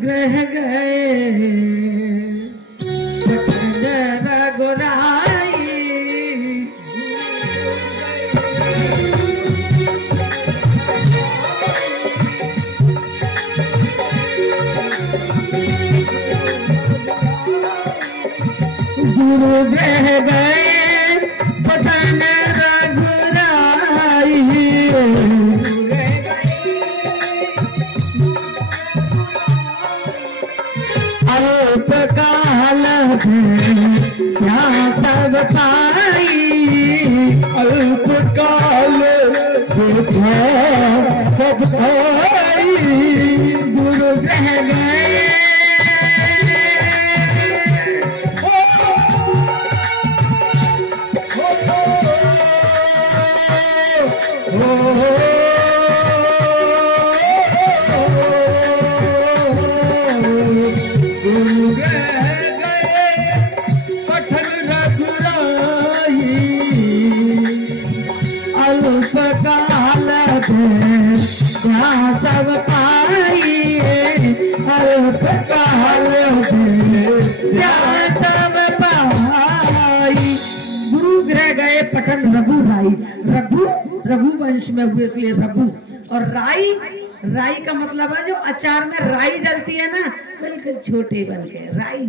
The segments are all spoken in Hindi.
ग्रह गए पटन रघुराई। गुरु ग्रह गए पटन रघुराई। अल्प काल क्या सब पाई। अल्प काल सब पाई। गुरु ग्रह गए सब पाई। अल्प काल सब पाई। गुरु ग्रह गए पटन रघु राई। रघु रघुवंश में हुए इसलिए रघु। और राई राई का मतलब है जो अचार में राई डलती है ना, बिल्कुल छोटे बन के राई।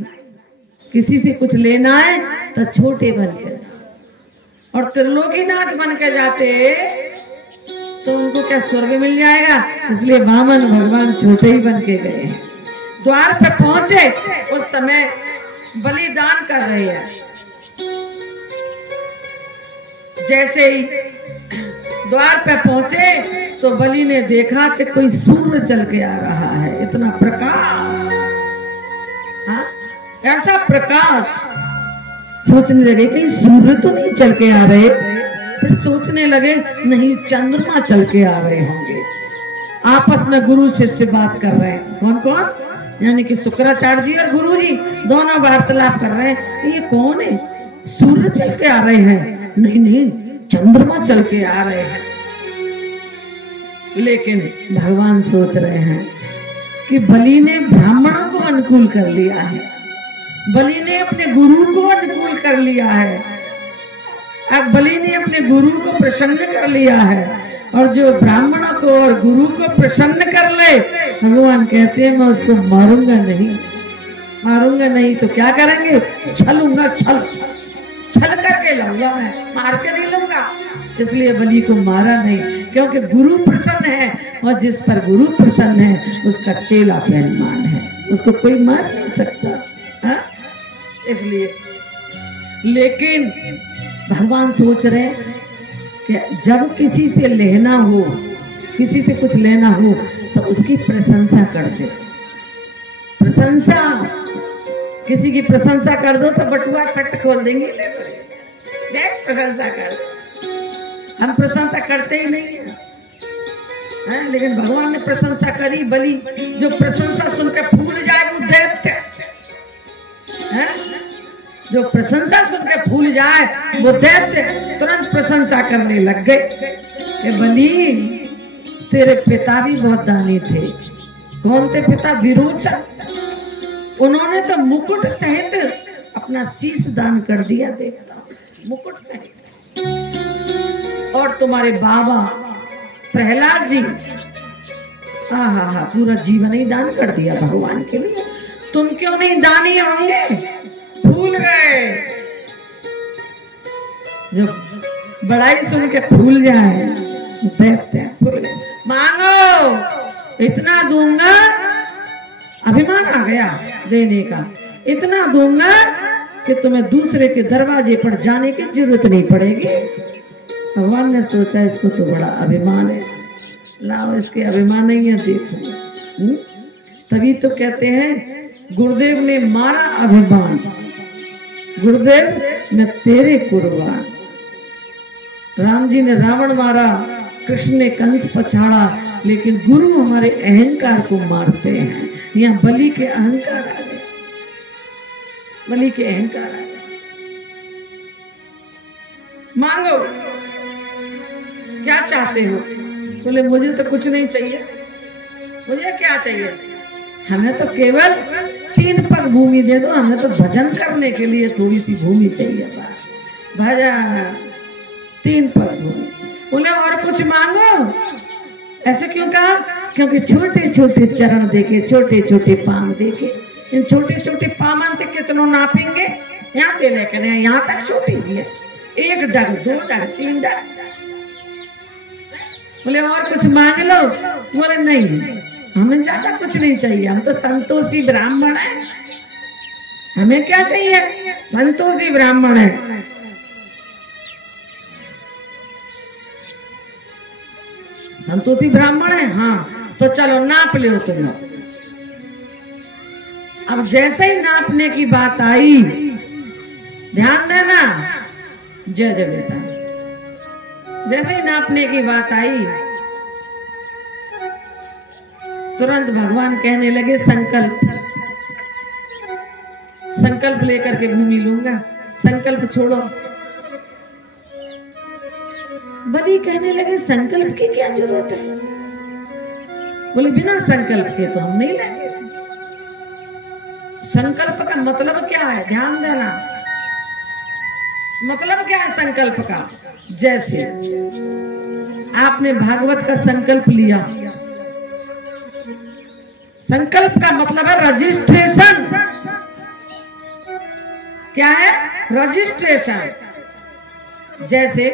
किसी से कुछ लेना है तो छोटे बन के, और त्रिलोकीनाथ बन के जाते तो उनको क्या स्वर्ग मिल जाएगा। इसलिए वामन भगवान छोटे ही बन के गए। द्वार पे पहुंचे उस समय बलिदान कर रहे हैं। जैसे ही द्वार पे पहुंचे तो बलि ने देखा कि कोई सूर्य चल के आ रहा है। इतना प्रकाश, हाँ ऐसा प्रकाश। सोचने लगे कि सूर्य तो नहीं चल के आ रहे। फिर सोचने लगे नहीं चंद्रमा चल के आ रहे होंगे। आपस में गुरु शिष्य बात कर रहे हैं। कौन कौन? यानी कि शुक्राचार्य जी और गुरु जी दोनों वार्तालाप कर रहे हैं। ये कौन है? सूर्य चल के आ रहे हैं? नहीं नहीं, चंद्रमा चल के आ रहे हैं। लेकिन भगवान सोच रहे हैं कि बलि ने ब्राह्मणों को अनुकूल कर लिया है, बलि ने अपने गुरु को अनुकूल कर लिया है, अब बलि ने अपने गुरु को प्रसन्न कर लिया है। और जो ब्राह्मणों को और गुरु को प्रसन्न कर ले, भगवान कहते हैं मैं उसको मारूंगा नहीं। मारूंगा नहीं तो क्या करेंगे? छलूंगा, छल छल करके लूंगा, मैं मार के नहीं लूंगा। इसलिए बलि को मारा नहीं, क्योंकि गुरु प्रसन्न है, और जिस पर गुरु प्रसन्न है उसका चेला पहलवान है, उसको कोई मार नहीं सकता। हा? इसलिए लेकिन भगवान सोच रहे कि जब किसी से लेना हो, किसी से कुछ लेना हो तो उसकी प्रशंसा कर दे। प्रशंसा, किसी की प्रशंसा कर दो तो बटुआ कट खोल देंगे। देख प्रशंसा कर, हम प्रशंसा करते ही नहीं है। लेकिन भगवान ने प्रशंसा करी। बलि जो प्रशंसा सुनकर फूल जाए वो दैत्य है। जो प्रशंसा सुनकर फूल जाए वो दैत्य तुरंत प्रशंसा करने लग गए कि बलि तेरे पिता भी बहुत दानी थे। कौन थे पिता? विरोचन। उन्होंने तो मुकुट सहित अपना शीश दान कर दिया। देखता मुकुट सहित। और तुम्हारे बाबा प्रहलाद जी, हाँ पूरा जीवन ही दान कर दिया भगवान के लिए। तुम क्यों नहीं दानी होंगे? फूल गए। जो बड़ाई सुन के फूल जाए, फूल गए। मांगो, इतना दूंगा। अभिमान आ गया देने का। इतना दूंगा कि तुम्हें दूसरे के दरवाजे पर जाने की जरूरत नहीं पड़ेगी। भगवान ने सोचा इसको तो बड़ा अभिमान है, लाओ इसके अभिमान नहीं है, देखो। तभी तो कहते हैं गुरुदेव ने मारा अभिमान। गुरुदेव मैं तेरे कुर्बान। राम जी ने रावण मारा, कृष्ण ने कंस पछाड़ा, लेकिन गुरु हमारे अहंकार को मारते हैं। यहाँ बलि के अहंकार आ गए, बलि के अहंकार आ गए। मांगो, क्या चाहते हो? बोले मुझे तो कुछ नहीं चाहिए। मुझे क्या चाहिए? हमें तो केवल 3 पग भूमि दे दो, हमें तो भजन करने के लिए थोड़ी सी भूमि चाहिए बस। भजन 3 पग भूमि। बोले और कुछ मांगो। ऐसे क्यों कहा? क्योंकि छोटे छोटे चरण देके, छोटे छोटे पाम देके, इन छोटे छोटे पामन से कितनों नापेंगे? यहाँ से लेकर यहाँ तक छोटी सी है, 1 डग 2 डग 3 डग। बोले और कुछ मांग लो। बोले नहीं, हमें ज्यादा कुछ नहीं चाहिए, हम तो संतोषी ब्राह्मण है, हमें क्या चाहिए? संतोषी ब्राह्मण है। संतोषी ब्राह्मण है, हाँ तो चलो नाप लो तुम लोग। अब जैसे ही नापने की बात आई, ध्यान देना, जय जय बेटा, जैसे ही नापने की बात आई तुरंत भगवान कहने लगे संकल्प, संकल्प लेकर के भूमि लूंगा, संकल्प छोड़ो। बलि कहने लगे संकल्प की क्या जरूरत है? बोले बिना संकल्प के तो हम नहीं लेंगे। संकल्प का मतलब क्या है? ध्यान देना, मतलब क्या है संकल्प का? जैसे आपने भागवत का संकल्प लिया, संकल्प का मतलब है रजिस्ट्रेशन। क्या है? रजिस्ट्रेशन। जैसे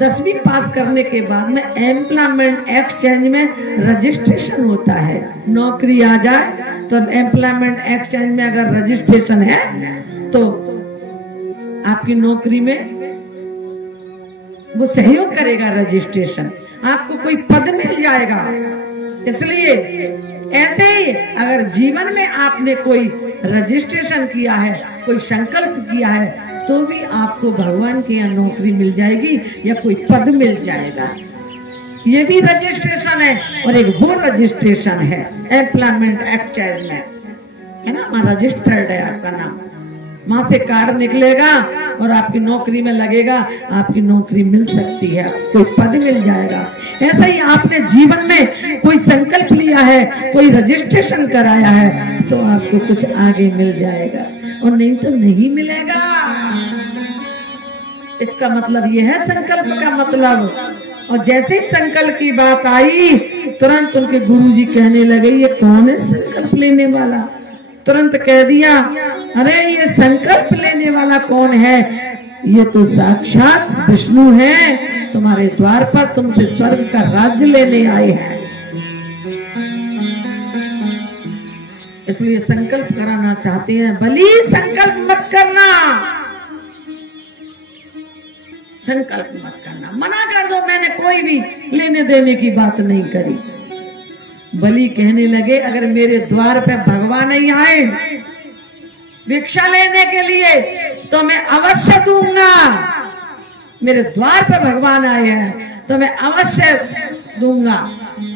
10वीं पास करने के बाद में एम्प्लॉयमेंट एक्सचेंज में रजिस्ट्रेशन होता है। नौकरी आ जाए तो एम्प्लॉयमेंट एक्सचेंज में अगर रजिस्ट्रेशन है तो आपकी नौकरी में वो सहयोग करेगा रजिस्ट्रेशन, आपको कोई पद मिल जाएगा। इसलिए ऐसे ही अगर जीवन में आपने कोई रजिस्ट्रेशन किया है, कोई संकल्प किया है, तो भी आपको भगवान के यहाँ नौकरी मिल जाएगी या कोई पद मिल जाएगा। ये भी रजिस्ट्रेशन है और एक वो रजिस्ट्रेशन है एम्प्लॉयमेंट एक्सचेंज में, है ना, वहाँ रजिस्टर्ड है आपका नाम, वहां से कार्ड निकलेगा और आपकी नौकरी में लगेगा, आपकी नौकरी मिल सकती है, कोई पद मिल जाएगा। ऐसा ही आपने जीवन में कोई संकल्प लिया है, कोई रजिस्ट्रेशन कराया है, तो आपको कुछ आगे मिल जाएगा और नहीं तो नहीं मिलेगा। इसका मतलब ये है संकल्प का मतलब। और जैसे ही संकल्प की बात आई तुरंत उनके गुरुजी कहने लगे ये कौन है संकल्प लेने वाला? तुरंत कह दिया अरे ये संकल्प लेने वाला कौन है? ये तो साक्षात विष्णु है, तुम्हारे द्वार पर तुमसे स्वर्ग का राज्य लेने आए हैं। इसलिए संकल्प कराना चाहते हैं। बलि संकल्प मत करना, संकल्प मत करना, मना कर दो, मैंने कोई भी लेने देने की बात नहीं करी। बलि कहने लगे अगर मेरे द्वार पे भगवान नहीं आए भिक्षा लेने के लिए तो मैं अवश्य दूंगा। मेरे द्वार पे भगवान आए हैं तो मैं अवश्य दूंगा।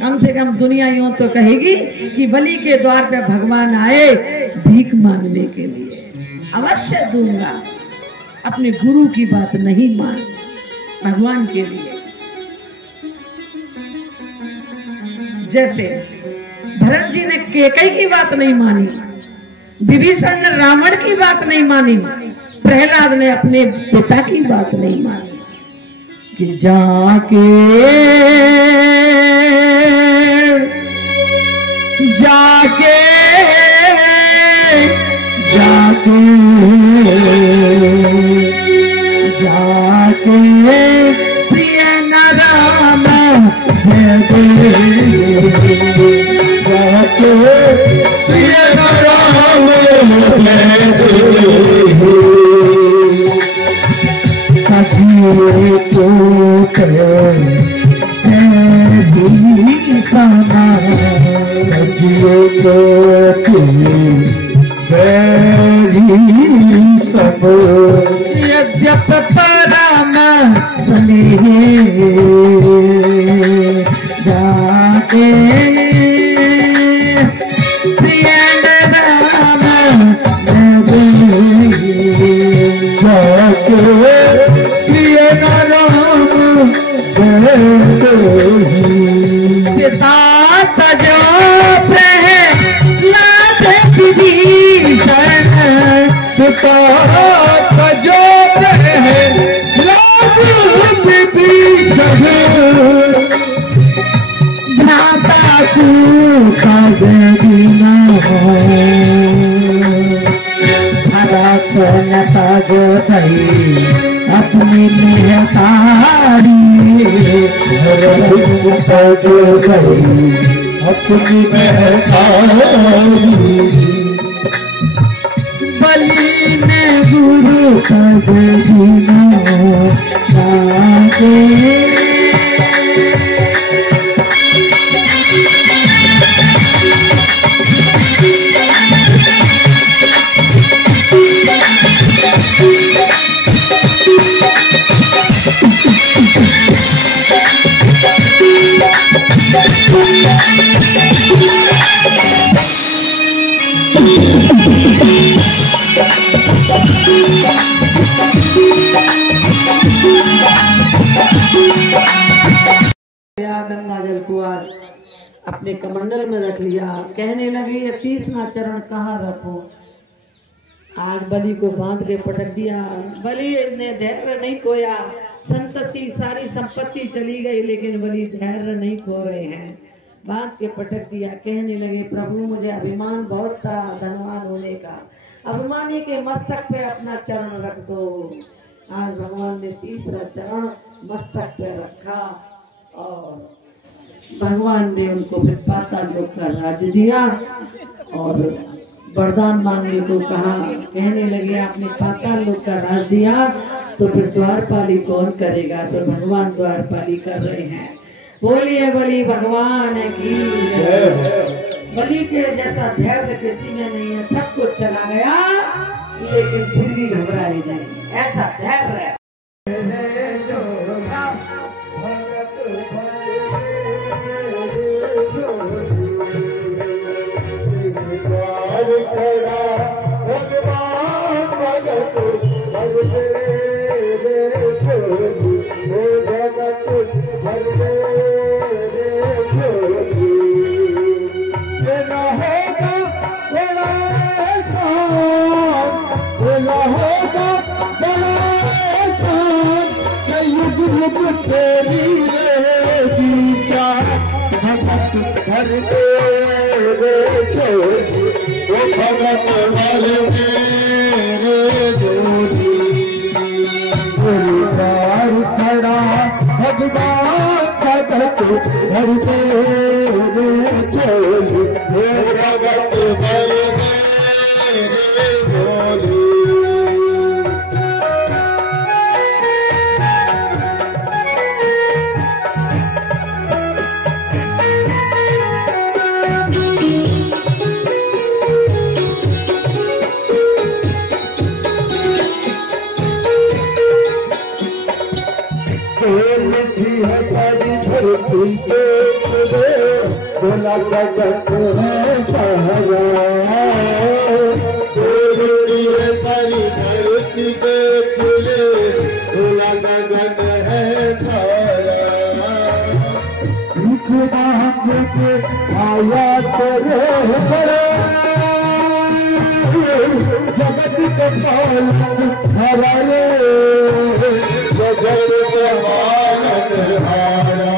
कम से कम दुनिया यूं तो कहेगी कि बलि के द्वार पे भगवान आए भीख मांगने के लिए, अवश्य दूंगा। अपने गुरु की बात नहीं मान, भगवान के लिए। जैसे भरत जी ने कैकेयी की बात नहीं मानी, विभीषण ने रावण की बात नहीं मानी, प्रहलाद ने अपने पिता की बात नहीं मानी कि जाके जाके जाके जाके प्रिय नाम जाके प्रिय नाम कभी तो सना जियो तो सब यद्यप पराम स्नेह जाके प्रिय नाम जाके प्रिय नाम पिता तजो पिता तजोते हैं भ्राता सूखा जीना हो भरत नता जो थई अपनी मेहतारी जो गई अपनी मेहतारी बलि ने गुरु पद जीना आगे गंगा जल को आज अपने कमंडल में रख लिया। कहने लगे ये 30वां चरण कहाँ रखो। आज बलि को बांध के पटक दिया। बलि ने धैर्य नहीं खोया। संतति सारी संपत्ति चली गई लेकिन बलि धैर्य नहीं खो रहे हैं। बांध के पटक दिया। कहने लगे प्रभु मुझे अभिमान बहुत था धनवान होने का। अभिमानी के मस्तक पे अपना चरण रख दो। आज भगवान ने 30वां चरण मस्तक पे रखा और भगवान ने उनको फिर पाताल लोक का राज्य दिया और वरदान मांगने को कहा। कहने लगे आपने पाताल लोक का राज दिया तो फिर द्वारपाली कौन करेगा। तो भगवान द्वारपाली कर रहे हैं। बोलिए बलि भगवान की। बलि के जैसा धैर्य किसी में नहीं है। सब कुछ चला गया लेकिन फिर भी घबराए नहीं। ऐसा धैर्य है। भगत वाले मेरे जोड़ी खड़ा भगवान भगत घर चोली भगत वाले मेरे जोड़ी बोला जगत है सारी धरती पे खुले बोला जगत है आया तेरे जगत के पालन हराए जगत के पालन हारा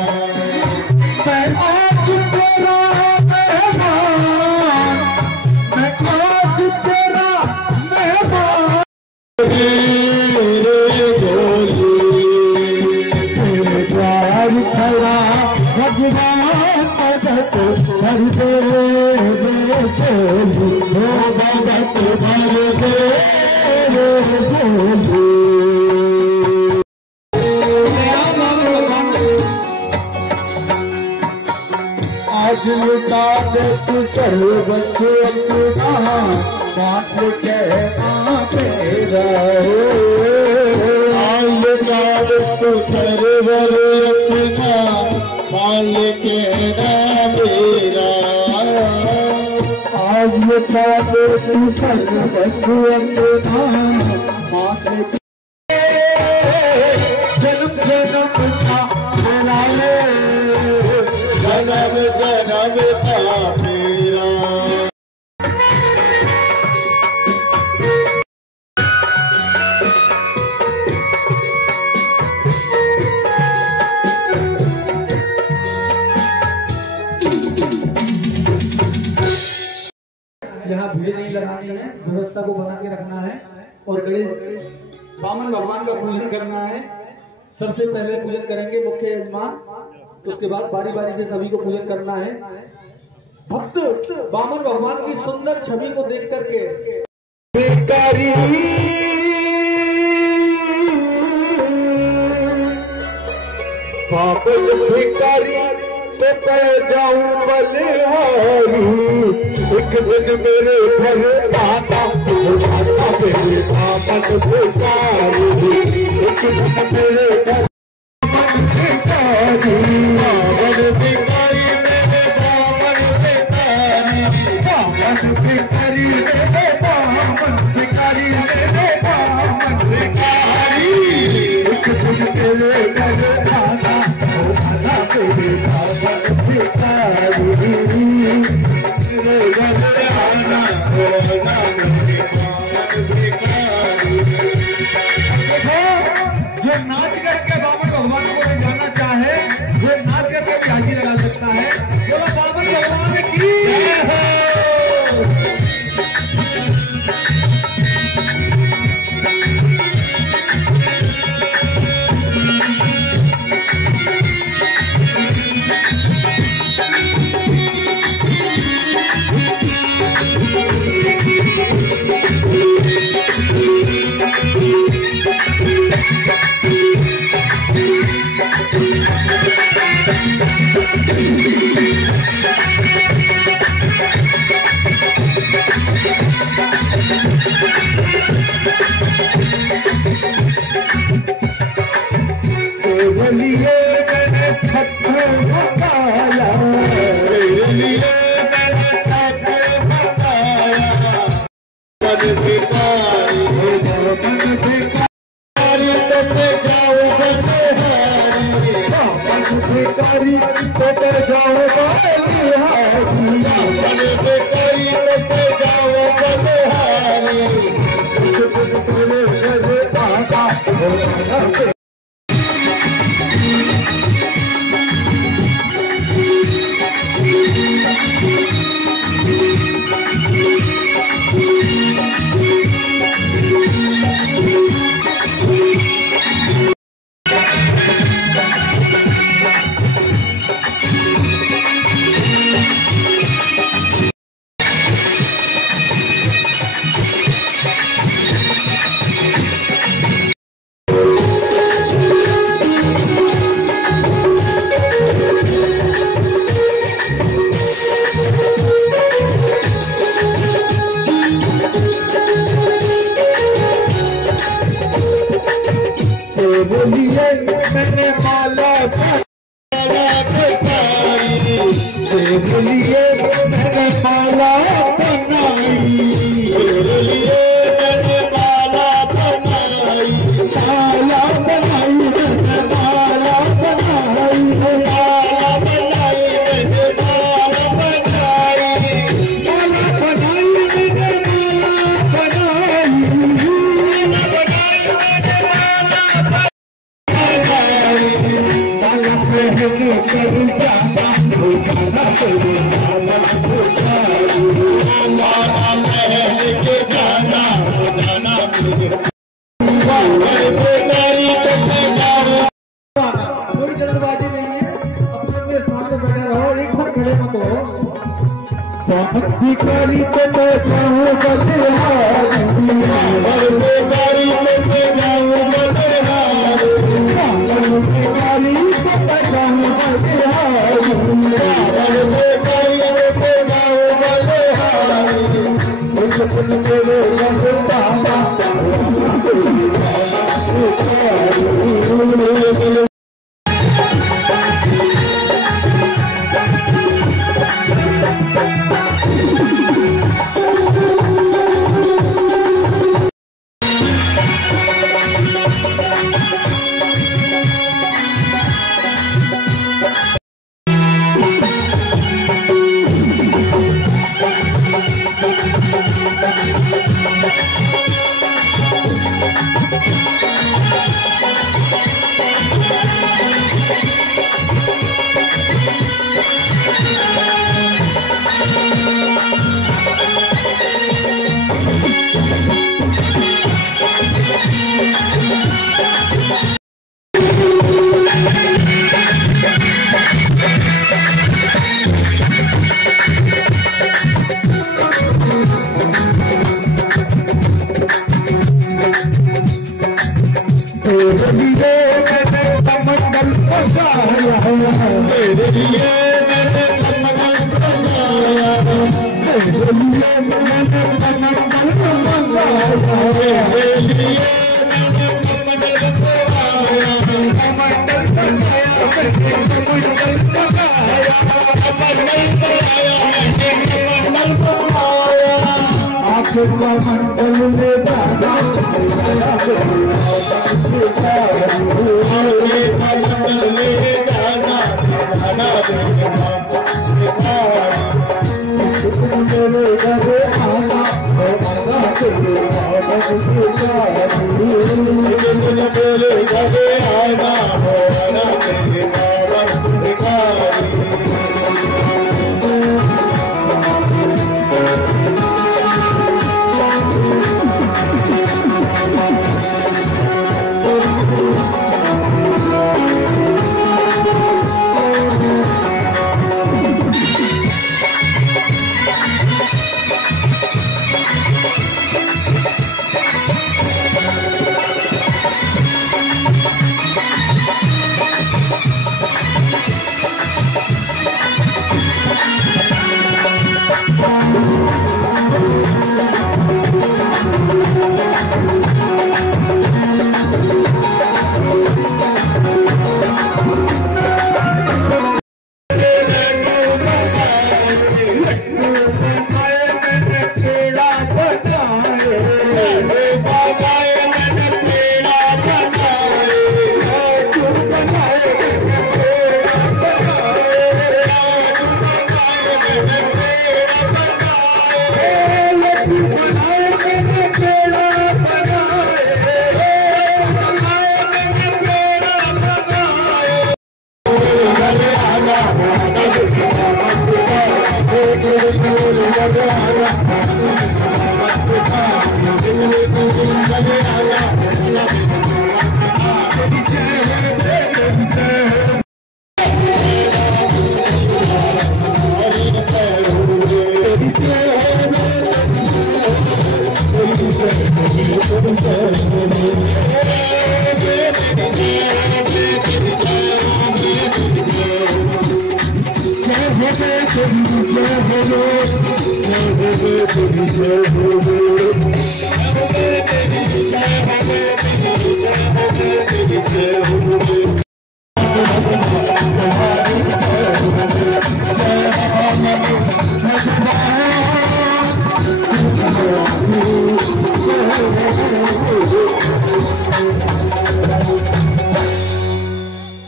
आज लुटा दे तू सर्वस्व अपना बात कहना तेरा आज लुटा दे तू सर्वस्व अपना माल कहना मेरा आज लुटा दे तू सर्वस्व अपना माल जन्म जन्म था मेरा जन्म जन्म था मेरा। यहाँ भीड़ नहीं लगानी है, व्यवस्था को बना के रखना है और गणेश वामन भगवान का पूजन करना है। सबसे पहले पूजन करेंगे मुख्य यजमान, उसके बाद बारी बारी से सभी को पूजन करना है। भक्त वामन भगवान की सुंदर छवि को देख करके भिखारी तो कह जाऊं बलिहारी, एक दिन मेरे घर आता मेरे बामन भिखारी, एक दिन मेरे घर भिखारी, बामन भिखारी मेरे बामन भिखारी, बामन भिखारी मेरे बामन भिखारी, मेरे बामन भिखारी, एक दिन मेरे घर आता मेरे बामन भिखारी, मेरे घर आना होना मेरे बामन भिखारी। जो नाच करके वामन भगवान को जाना चाहे वो नाच करके भी हाजिरी लगा सकता है। बोलो वामन भगवान की जय हो। मैंने माला लिए मैंने माला बनाई, लिए मैंने माला बनाई, माला बनाई मैंने माला बनाई, माला बनाई मैंने माला बनाई, माला बनाई मैंने माला कोई जल्दबाजी नहीं है, अपने स्थान पे बैठे रहो, एक साथ खड़े मत हो। भिखारी को मैं जाऊं बलिहारी, भिखारी को मैं जाऊं बलिहारी, भिखारी को मैं जाऊं बलिहारी, भिखारी को मैं जाऊं बलिहारी, मेरे घर बाबा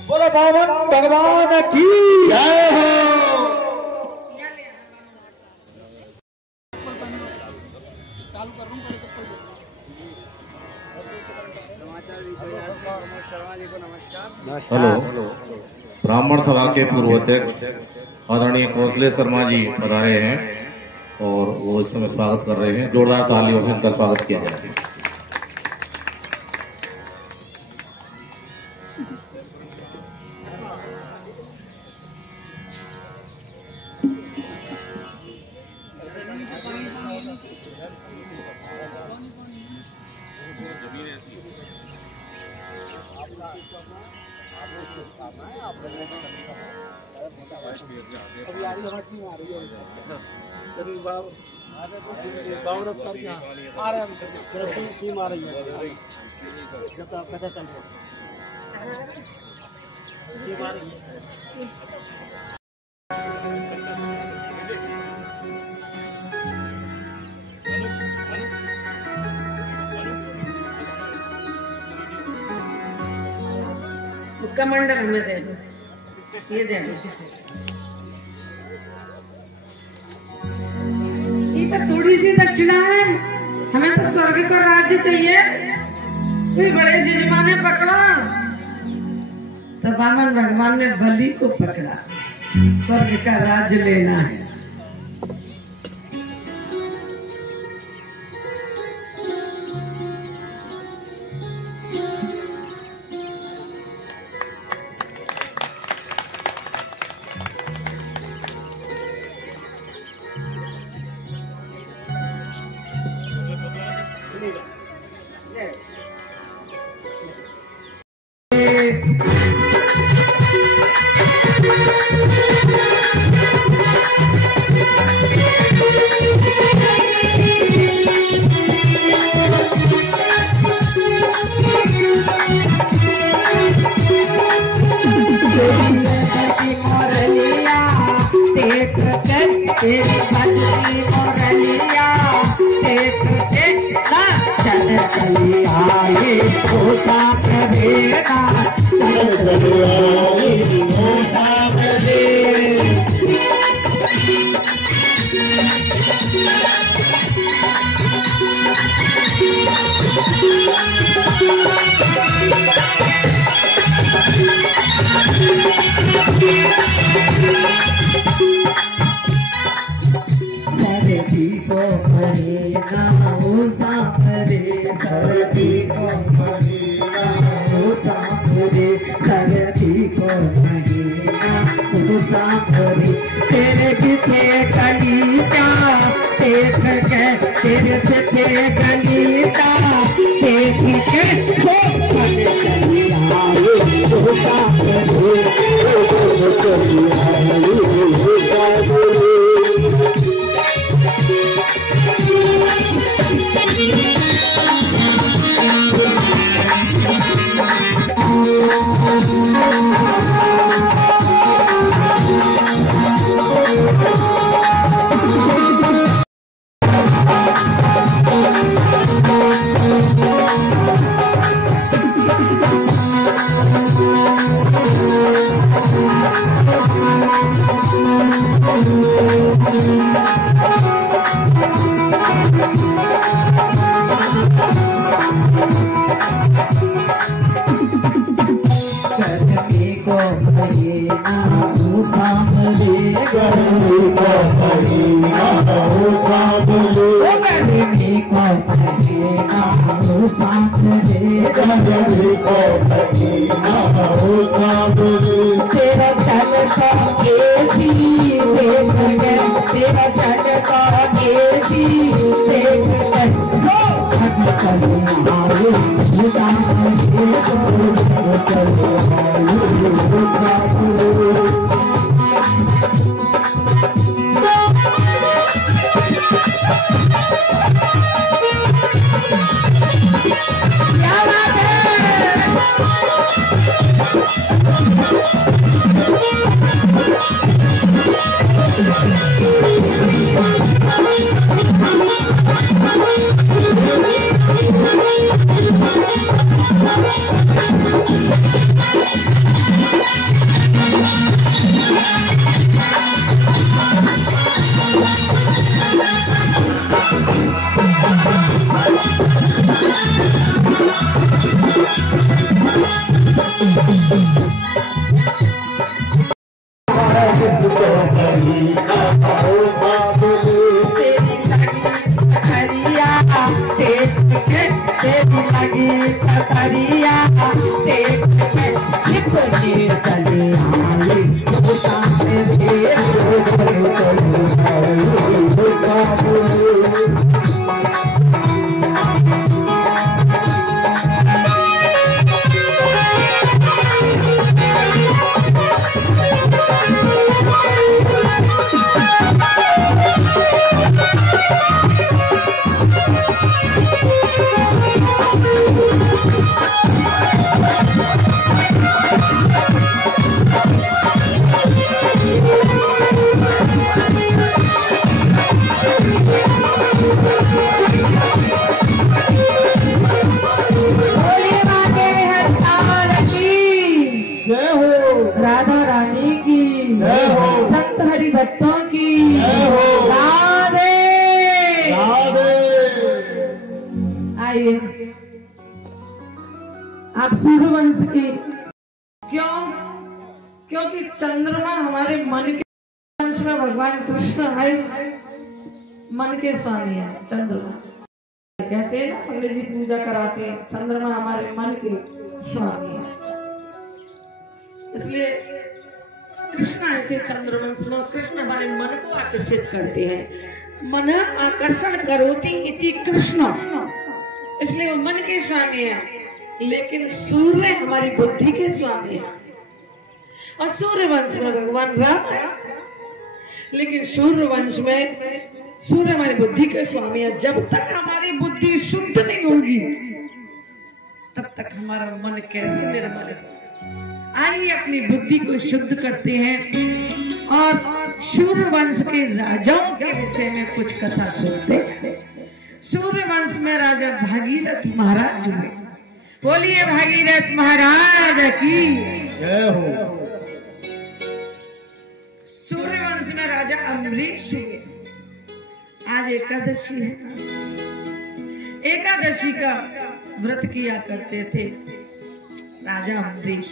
बोलो बामन भगवान की जय हो। हेलो, ब्राह्मण सभा के पूर्व अध्यक्ष आदरणीय कौशले शर्मा जी पधारे हैं और वो इस समय स्वागत कर रहे हैं। जोरदार तालियों से उनका स्वागत किया जाए। उसका मंडल हमें दे दो, ये दे दो। ये तो थोड़ी सी दक्षिणा है, हमें तो स्वर्ग का राज्य चाहिए। कोई बड़े जजमान ने पकड़ा तो वामन भगवान ने बलि को पकड़ा, स्वर्ग का राज्य लेना है। तेरी भजनी मुरलिया देख के चल चली आई ओ साथ देना चल चली आई ओ साथ दे सरदी को महीना हो सामरे सरदी को महीना हो सामरे सरदी को महीना हो सामरे तेरे पीछे गलीचा देख के तेरे पीछे गलीचा देख के चली आई हो सामरे चली आई ओ साथ दे तेरा चलता केसी देख के तेरा चलता केसी देख के चली आई राधा रानी की संत हरि भक्तों की राधे आइए आप सूर्यवंश की क्योंकि चंद्रमा हमारे मन के वंश में भगवान कृष्ण है, मन के स्वामी है चंद्रमा। कहते हैं ना पंडित जी पूजा कराते हैं, चंद्रमा हमारे मन के स्वामी है। इसलिए कृष्ण ऐसे चंद्रवंश में कृष्ण हमारे मन को आकर्षित करते हैं। मन आकर्षण करोति इति कृष्ण, इसलिए वो मन के स्वामी है। लेकिन सूर्य हमारी बुद्धि के स्वामी है और सूर्य वंश में भगवान राम है। लेकिन सूर्य वंश में सूर्य हमारी बुद्धि के स्वामी है। जब तक हमारी बुद्धि शुद्ध नहीं होगी तब तक हमारा मन कैसे निर्मल होगा। आइए अपनी बुद्धि को शुद्ध करते हैं और सूर्यवंश के राजाओं के विषय में कुछ कथा सुनते हैं। सूर्यवंश में राजा भागीरथ महाराज हुए। बोलिए भागीरथ महाराज की जय हो। सूर्यवंश में राजा अम्बरीश हुए। आज एकादशी है। एकादशी का व्रत किया करते थे राजा अम्बरीश,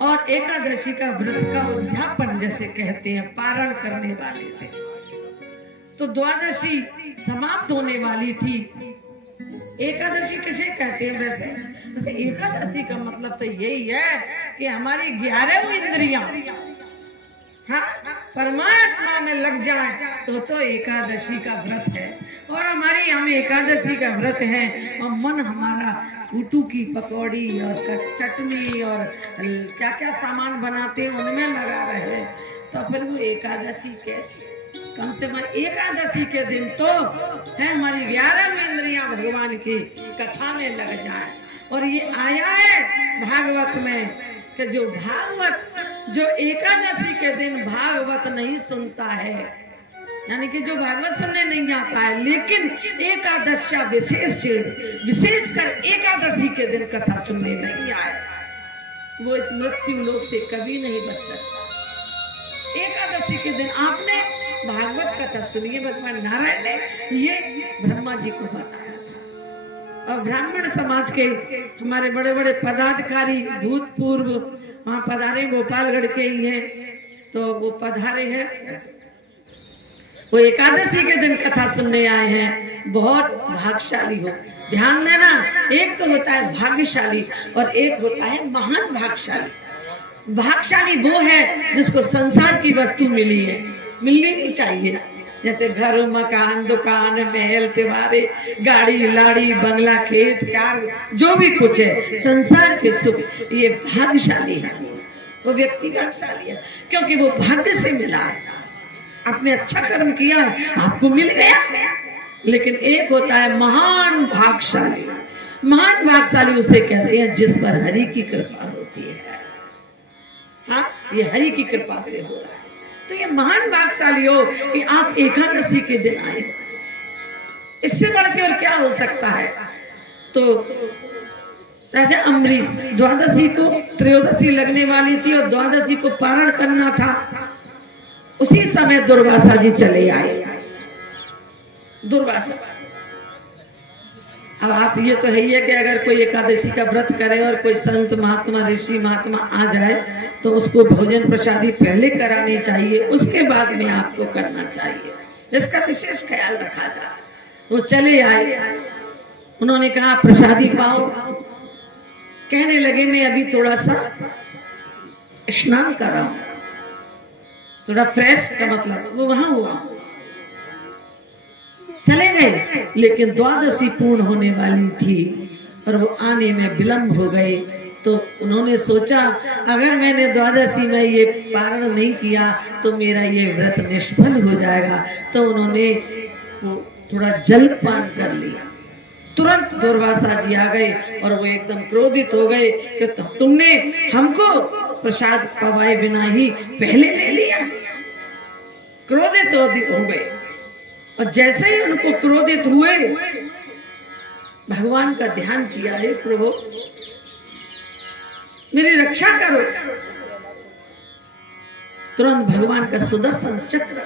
और एकादशी का व्रत का उद्यापन जैसे कहते हैं पारण करने वाले थे। तो द्वादशी समाप्त होने वाली थी। एकादशी किसे कहते हैं? वैसे एकादशी का मतलब तो यही है कि हमारी 11 इंद्रियां परमात्मा में लग जाए तो एकादशी का व्रत है। और हमारी हम एकादशी का व्रत है और मन हमारा कूटू की पकौड़ी और चटनी और क्या क्या सामान बनाते हैं उनमें लगा रहे, तो फिर वो एकादशी कैसे? कम से कम एकादशी के दिन तो है हमारी 11 इंद्रियां भगवान की कथा में लग जाए। और ये आया है भागवत में कि जो एकादशी के दिन भागवत नहीं सुनता है, यानी कि जो भागवत सुनने नहीं आता है, लेकिन एकादशा विशेषकर एकादशी के दिन कथा सुनने नहीं आए, वो इस मृत्यु लोक से कभी नहीं बच सकता। एकादशी के दिन आपने भागवत कथा सुनिए। भगवान नारायण ने ये ब्रह्मा जी को बताया था। और ब्राह्मण समाज के हमारे बड़े बड़े पदाधिकारी भूतपूर्व वहां पधारे, गोपालगढ़ के ही हैं, तो वो पधारे हैं, वो एकादशी के दिन कथा सुनने आए हैं। बहुत भाग्यशाली हो। ध्यान देना, एक तो होता है भाग्यशाली और एक होता है महान भाग्यशाली। भाग्यशाली वो है जिसको संसार की वस्तु मिली है, मिलनी नहीं चाहिए, जैसे घर मकान दुकान महल तिवारे गाड़ी लाड़ी बंगला खेत कार जो भी कुछ है संसार के सुख, ये भाग्यशाली है। वो व्यक्ति भाग्यशाली है क्योंकि वो भाग्य से मिला है, आपने अच्छा कर्म किया है आपको मिल गया। लेकिन एक होता है महान भाग्यशाली। महान भाग्यशाली उसे कहते हैं जिस पर हरि की कृपा होती है। हाँ, ये हरि की कृपा से हो रहा है। तो ये महान भाग्यशाली हो कि आप एकादशी के दिन आए, इससे बढ़ के और क्या हो सकता है। तो राजा अम्बरीश द्वादशी को त्रयोदशी लगने वाली थी और द्वादशी को पारण करना था। उसी समय दुर्वासा जी चले आए। दुर्वासा, अब आप ये तो है ही है कि अगर कोई एकादशी का व्रत करे और कोई संत महात्मा ऋषि महात्मा आ जाए तो उसको भोजन प्रसादी पहले करानी चाहिए, उसके बाद में आपको करना चाहिए, इसका विशेष ख्याल रखा जाए। वो चले आए, उन्होंने कहा प्रसादी पाओ। कहने लगे मैं अभी थोड़ा सा स्नान कर रहा हूं, थोड़ा फ्रेश का मतलब वो वहां हुआ। चले गए, लेकिन द्वादशी पूर्ण होने वाली थी और वो आने में विलंब हो गए। तो उन्होंने सोचा अगर मैंने द्वादशी में ये पारण नहीं किया तो मेरा ये व्रत निष्फल हो जाएगा। तो उन्होंने थोड़ा जलपान कर लिया। तुरंत दुर्वासा जी आ गए और वो एकदम क्रोधित हो गए कि तुमने हमको प्रसाद पवाए बिना ही पहले ले लिया। क्रोधित हो गए और जैसे ही उनको क्रोधित हुए भगवान का ध्यान किया, हे प्रभु मेरी रक्षा करो। तुरंत भगवान का सुदर्शन चक्र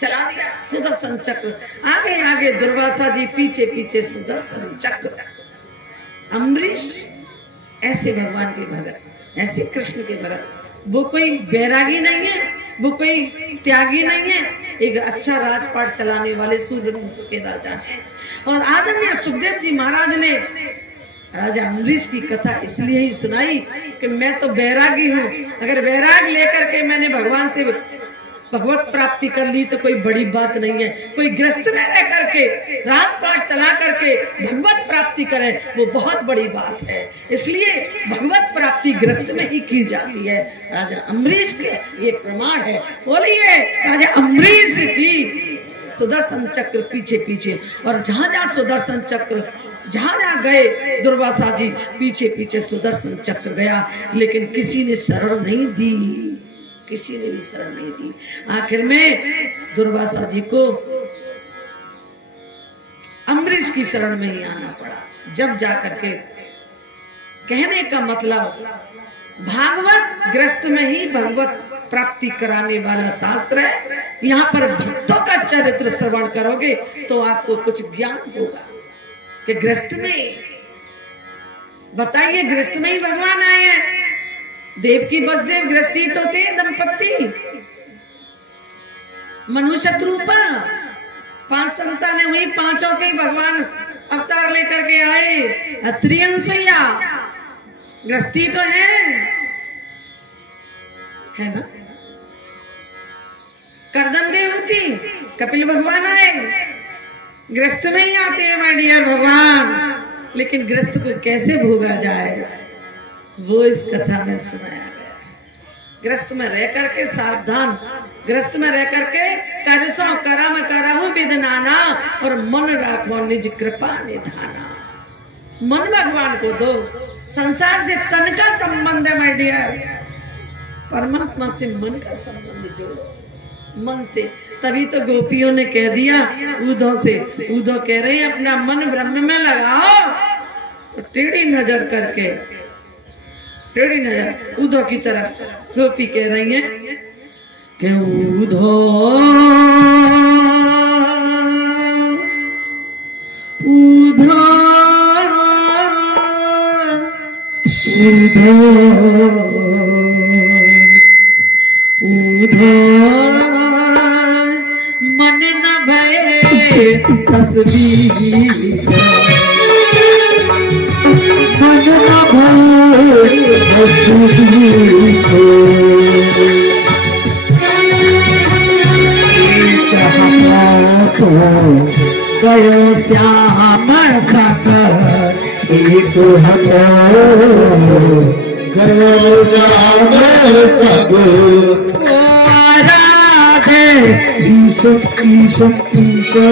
चला दिया। सुदर्शन चक्र आगे आगे दुर्वासा जी पीछे पीछे सुदर्शन चक्र। अम्बरीश ऐसे भगवान के भगत, ऐसे कृष्ण के भगत। वो कोई बैरागी नहीं है, वो कोई त्यागी नहीं है, एक अच्छा राजपाट चलाने वाले सूर्यवंश के राजा हैं। और आदरणीय सुखदेव जी महाराज ने राजा अम्बरीश की कथा इसलिए ही सुनाई कि मैं तो बैरागी हूँ, अगर बैराग लेकर के मैंने भगवान से भगवत प्राप्ति कर ली तो कोई बड़ी बात नहीं है। कोई गृहस्थ में रह करके राजपाट चला करके भगवत प्राप्ति करे वो बहुत बड़ी बात है। इसलिए भगवत प्राप्ति गृहस्थ में ही की जाती है। राजा अम्बरीश के ये प्रमाण है। बोलिए राजा अम्बरीश की सुदर्शन चक्र पीछे पीछे, और जहां जहां सुदर्शन चक्र जहां जहां गए दुर्वासा जी पीछे पीछे सुदर्शन चक्र गया, लेकिन किसी ने शरण नहीं दी। किसी ने भी शरण नहीं दी। आखिर में दुर्वासा जी को अम्बरीश की शरण में ही आना पड़ा। जब जाकर के, कहने का मतलब भागवत ग्रस्त में ही भगवत प्राप्ति कराने वाला शास्त्र है। यहाँ पर भक्तों का चरित्र श्रवण करोगे तो आपको कुछ ज्ञान होगा कि ग्रस्त में, बताइए, ग्रस्त में ही भगवान आए हैं। देवकी वसुदेव गृहस्थी तो थे दंपत्ति, मनु शत्रुपा, 5 संतानें हुई, 5 के ही भगवान अवतार लेकर के आए। त्रिअंसुया गृहस्थी तो है ना। करदम देवती कपिल भगवान आए, गृहस्थ में ही आते हैं माय डियर भगवान। लेकिन गृहस्थ को कैसे भोगा जाए वो इस कथा में सुनाया गया। गृहस्थ में रह करके सावधान, गृहस्थ में रह करके करसो करम करहु विदनाना, और मन राखो निज कृपा निधाना। मन भगवान को दो, संसार से तन का संबंध है माय डियर, परमात्मा से मन का संबंध जोड़ो, मन से। तभी तो गोपियों ने कह दिया उद्धव से, उद्धव कह रहे हैं अपना मन ब्रह्म में लगाओ, तो टेढ़ी नजर करके, टेढ़ी नजर उद्धव की तरफ गोपी कह रही हैं कि उद्धव उद्धव उद्धव मन न भये तस्वीर से, मन न भये तस्वीर से। एक हवासो गयो श्याम सक, एक हवासो गयो श्याम सक। ईशो ईशो ईशो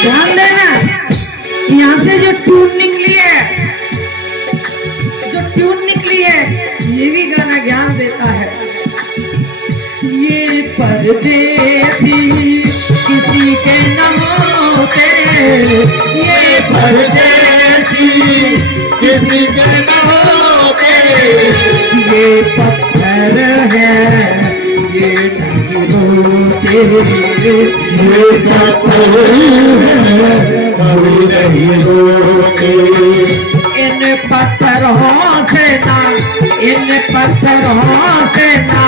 ध्यान देना, यहाँ से जो ट्यून निकली है, जो ट्यून निकली है, ये भी गाना ज्ञान देता है। ये परदेसी किसी के न होते, ये परदेसी किसी के न होते, ये पत्थर है ये नहीं होते, ये पत्थर है कभी नहीं होते। इन पत्थरों से ना, इन पत्थरों से ना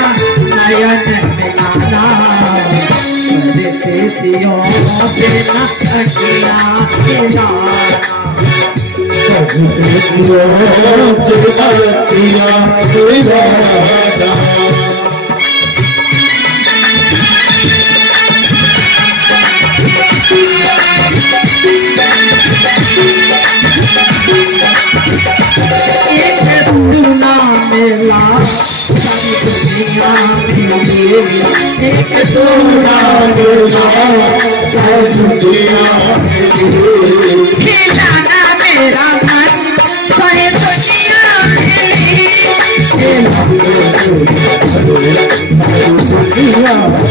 नयन मिलाना, परदेसियों से ना अकेला मिलाना, परदेसियों से अकेला मिलाना। एक दूना मेला सारी दुनिया में, एक दूना मेला सारी दुनिया में, खिलाना मेरा मन सारी दुनिया में, दुनिया में।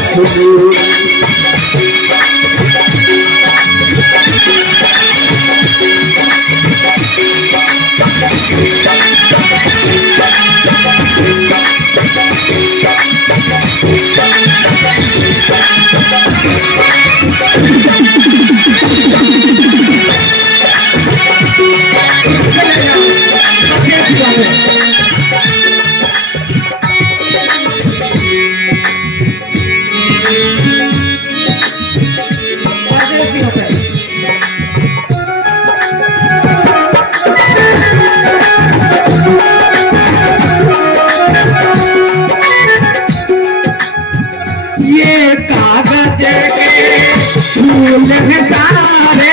फूल है सारे,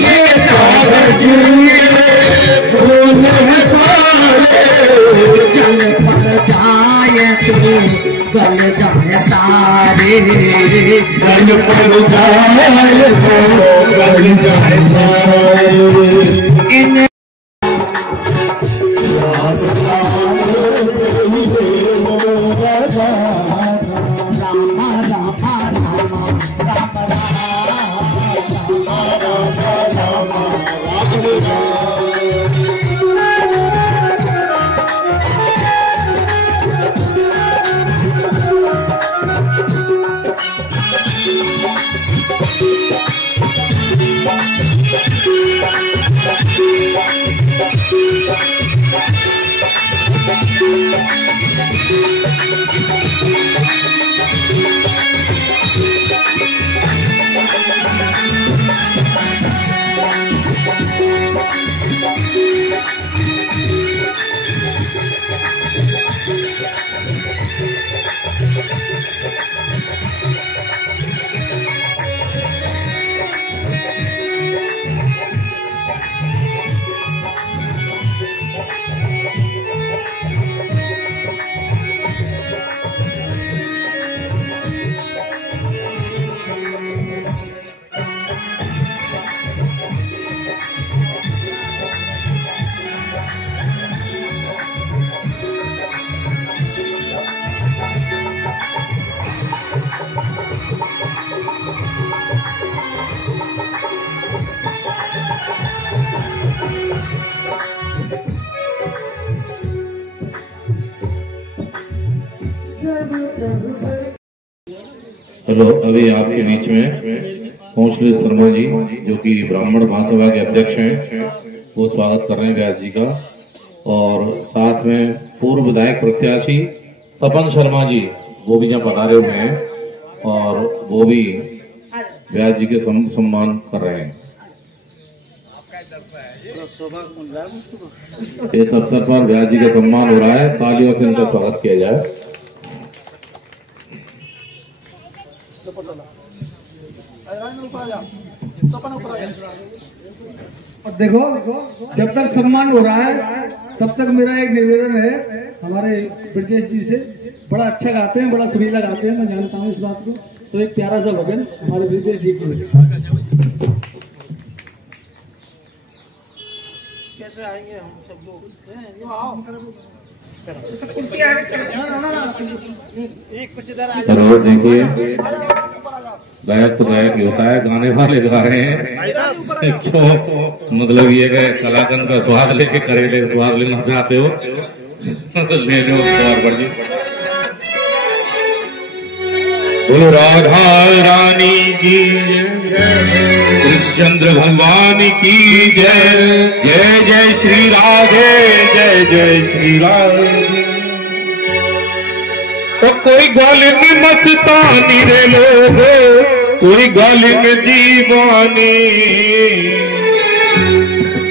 ये कागज फूल है सारे, जल पड़ जाए तो गल जाए सारे, जल पड़ जाए तो गल जाए सारे। इन हेलो, अभी आपके बीच में कौशलेश शर्मा जी जो कि ब्राह्मण महासभा के अध्यक्ष हैं, वो स्वागत कर रहे हैं व्यास जी का। और साथ में पूर्व विधायक प्रत्याशी तपन शर्मा जी वो भी यहाँ पधारे हुए हैं और वो भी व्यास जी के सम्मान कर रहे हैं। इस अवसर पर व्यास जी का सम्मान हो रहा है, तालियों से इनका स्वागत किया जाए। और देखो, जब तक सम्मान हो रहा है तब तक मेरा एक निवेदन है हमारे ब्रजेश जी से। बड़ा अच्छा गाते हैं, बड़ा सुरीला गाते हैं, मैं जानता हूँ इस बात को। तो एक प्यारा सा भजन हमारे ब्रजेश जी की। कैसे आएंगे हम सब लोग? जरूर देखिए, गायक तो गायक ही होता है, गाने वाले गा रहे हैं। तो मतलब ये कि कलाकंद का स्वाद लेके करेले का स्वाद लेना चाहते हो तो ले लो और जी। बोलो राधा रानी की जय, कृष्णचंद्र भगवान की जय। जय जय श्री राधे, जय जय श्री राधे। तो कोई गल में मस्तानी रे लोगो, कोई गल में दीवानी,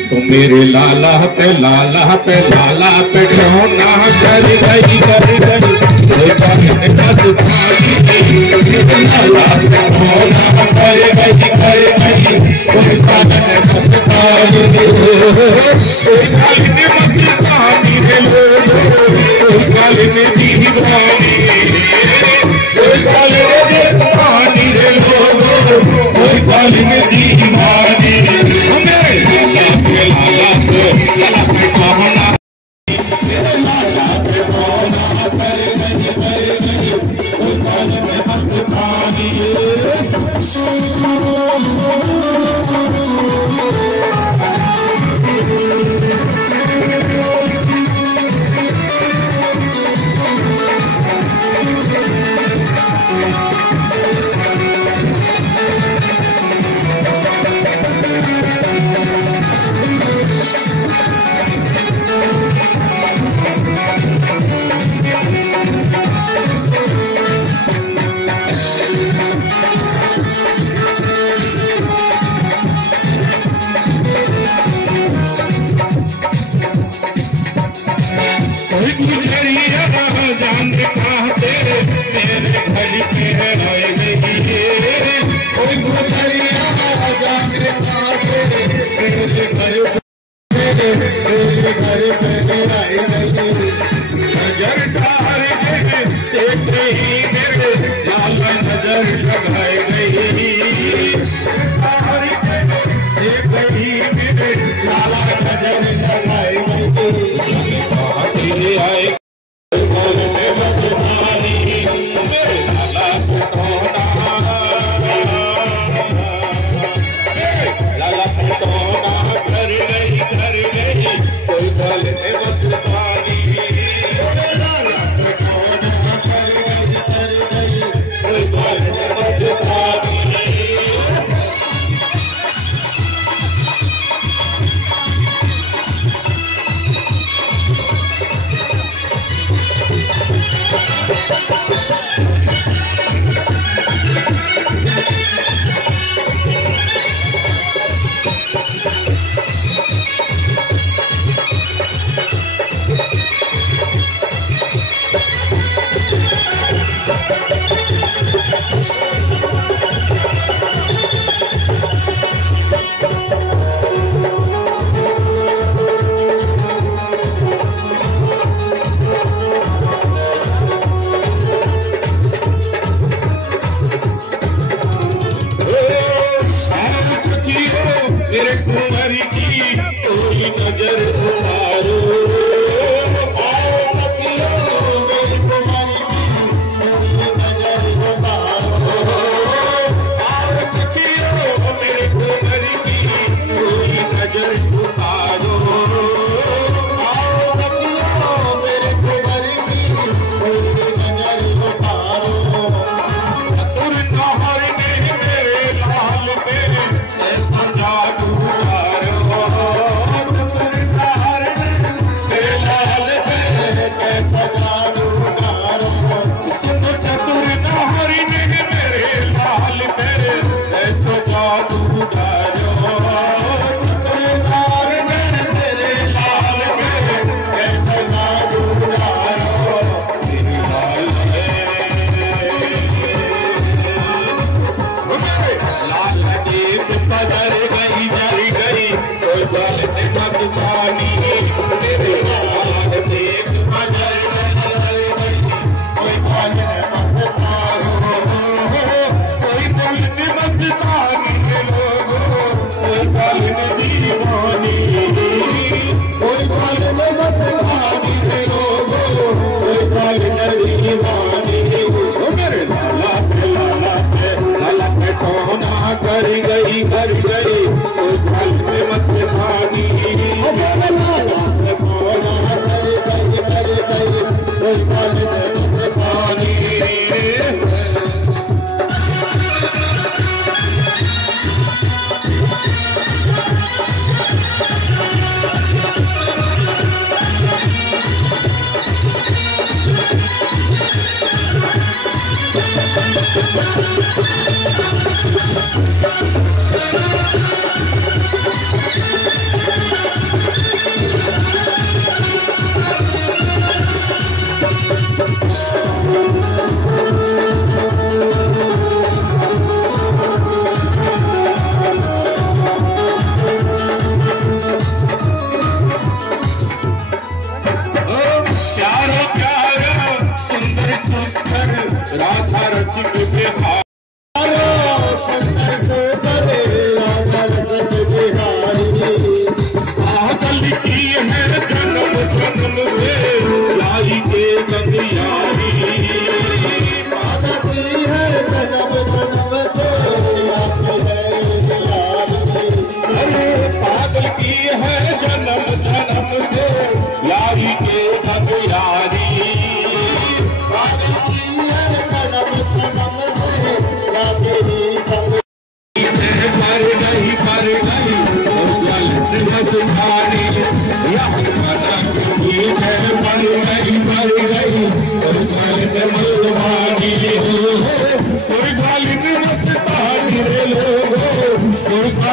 तो मेरे लाला पे लाला पे लाला पे ढोना कर गई कर गई। कोई गल में मस्तानी, लाला पे ढोना कर गई कर गई। कोई गल में मस्तानी, कोई गल में मस्तानी रे लोगो, कोई गल में दीवानी, कोई गल में दीवानी रे लोगो, कोई गल में दीवानी। हमें लाला पे लाला पे लाला पे कहना, मेरे लाला पे कहना कर गई कर गई। कोई गल में मस्तानी,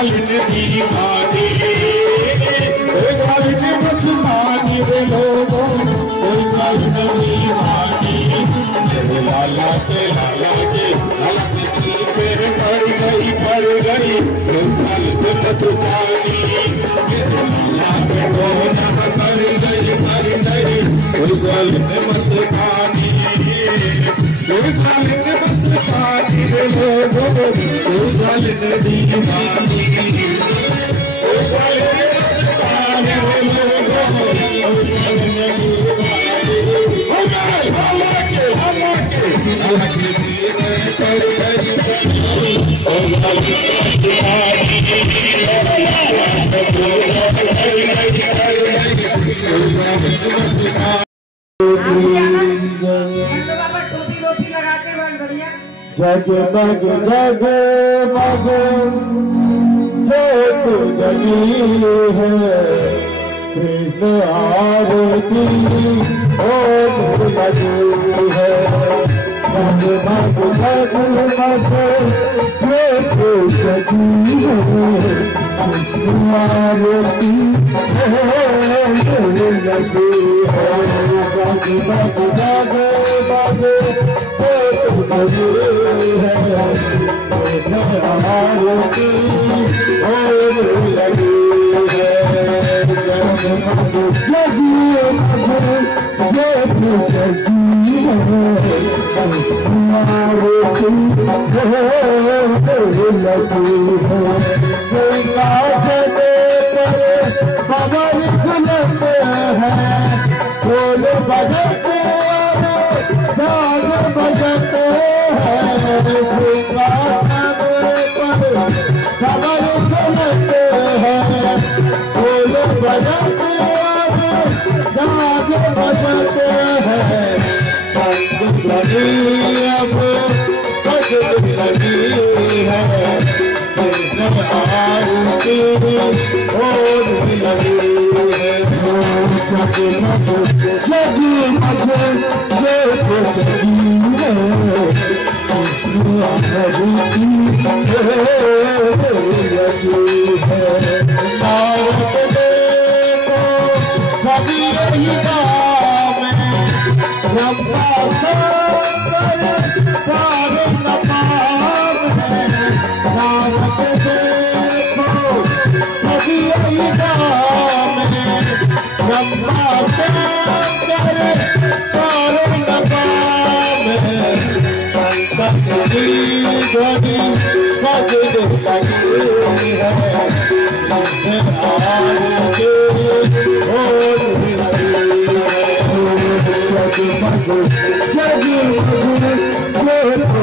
जालिम दीवानी जालिम मुसलमानी रे लोगों जालिम दीवानी लाला के लाला के फिर पड़ गई जालिम मुसलमानी लाला के गोना कर गई जालिम मुसलमानी जालिम मुसलमानी रे लोगों जालिम दीवानी जगमग जगमग जोत जगी है कृष्ण आरती ओम लगी है जगमग जगमग जोत जगी है कृष्ण आरती ओम लगी है जगमग जगमग लगी है आरती और लगी है लगी खबर सुनते हैं ढोल बजते साग बजते हैं खबर सुनते हैं ढोल बजते साग बजते हैं लगी अब लगी है आरती और लगी है जगमग जगमग जोत जगी है आरती लगी है नारद देखो सभी यही काम है रब्बा शंकर सारे नपाम है नारद देखो सभी यही काम है रब्बा शंकर सारे नपाम है बंदी ध्वनि सजद लगी है आरती और जगमग जगमग जोत जगी है आरती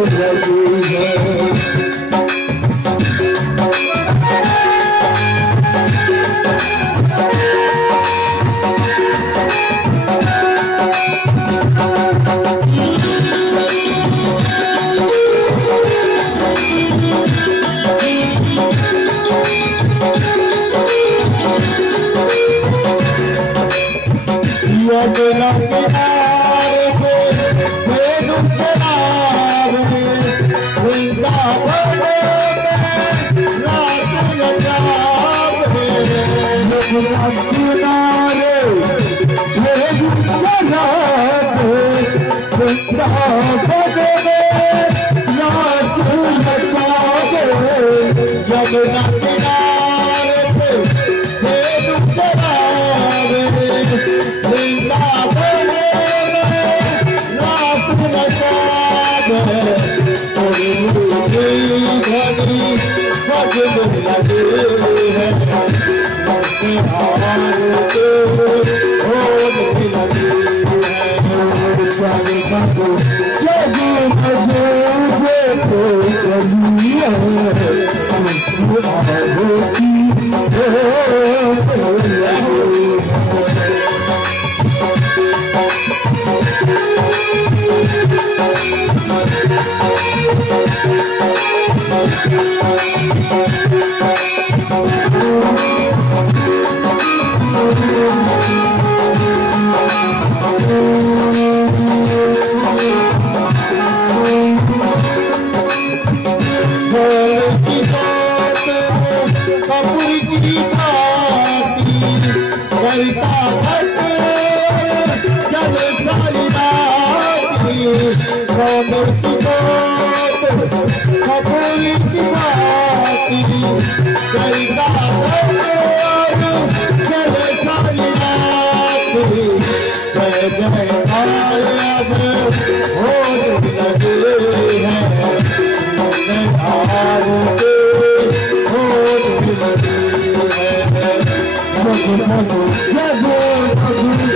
लगी है यमुना किनारे पे वृंदावन में रात लगावे यमुना किनारे वृंदावन में रात लगावे यमुना किनारे पे वृंदावन रात लगावे घड़ी सजद लगे है आरती और लगी है जगमग जगमग जोत जगी है आरती सोने की बात खबरी की बाती करता चले सारी रात जय जय आयब हो लगे हैं आरती हो लगे हैं मधु मधु जगो मधु